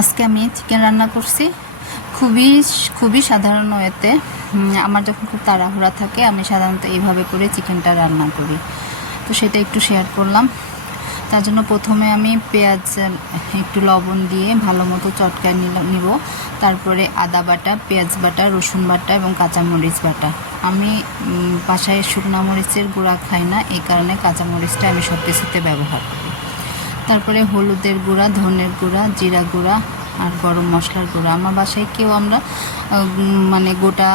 আজকে আমি চিকেন রান্না করছি খুবই খুবই সাধারণ ওয়েতে। আমার যখন খুব তাড়াহুড়া থাকে আমি সাধারণত এইভাবে করে চিকেনটা রান্না করি, তো সেটা একটু শেয়ার করলাম। তার জন্য প্রথমে আমি পেঁয়াজ একটু লবণ দিয়ে ভালো মতো চটকায় নিব। তারপরে আদা বাটা, পেঁয়াজ বাটা, রসুন বাটা এবং কাঁচামরিচ বাটা। আমি বাসায় শুকনো মরিচের গুঁড়া খাই না, এই কারণে কাঁচামরিচটা আমি সব কিছুতে ব্যবহার করি। তারপরে হলুদের গুঁড়া, ধনের গুঁড়া, জিরা গুঁড়া আর গরম মশলার গুঁড়া। আমার বাসায় কেউ আমরা গোটা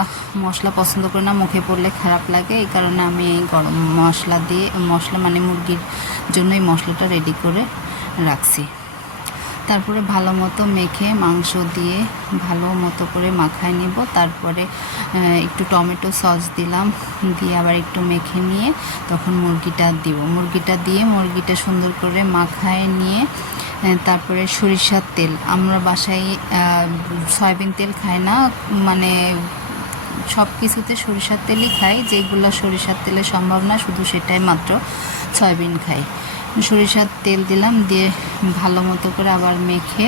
মশলা পছন্দ করি না, মুখে পড়লে খারাপ লাগে, এই কারণে আমি এই গরম মশলা দিয়ে মুরগির জন্য এই মশলাটা রেডি করে রাখছি। তারপরে ভালো মতো মেখে মাংস দিয়ে ভালো মতো করে মাখায় নেব। তারপরে একটু টমেটো সস দিলাম, দিয়ে আবার একটু মেখে নিয়ে তখন মুরগিটা দিব। মুরগিটা সুন্দর করে মাখায় নিয়ে তারপরে সরিষার তেল, আমরা বাসায় সয়াবিন তেল খাই না, সব কিছুতে সরিষার তেলই খাই, যেগুলো সরিষার তেলে সম্ভব না শুধু সেটাই মাত্র সয়াবিন খাই। সরিষার তেল দিলাম, দিয়ে ভালো মতো করে আবার মেখে,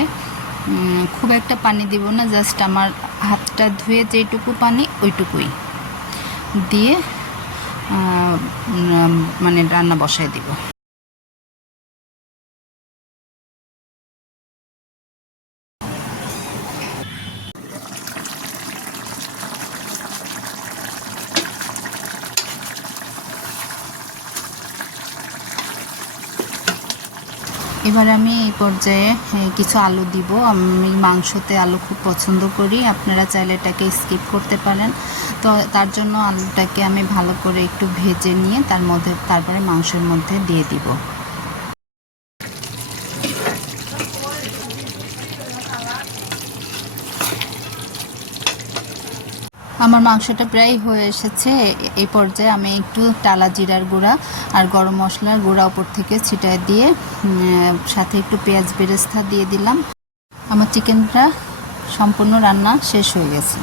খুব একটা পানি দিব না, জাস্ট আমার হাতটা ধুয়ে যেইটুকু পানি ওইটুকুই দিয়ে রান্না বসায় দিব। এবার আমি এই পর্যায়ে কিছু আলু দিব। আমি মাংসতে আলু খুব পছন্দ করি, আপনারা চাইলে এটাকে স্কিপ করতে পারেন। তো তার জন্য আলুটাকে আমি ভালো করে একটু ভেজে নিয়ে তারপরে মাংসের মধ্যে দিয়ে দিব। আমার মাংসটা প্রায় হয়ে এসেছে। এই পর্যায়ে আমি একটু টালা জিরার গুঁড়া আর গরম মশলার গুঁড়া উপর থেকে ছিটায় দিয়ে সাথে একটু পেঁয়াজ বেরেস্তা দিয়ে দিলাম। আমার চিকেনটা সম্পূর্ণ রান্না শেষ হয়ে গেছে।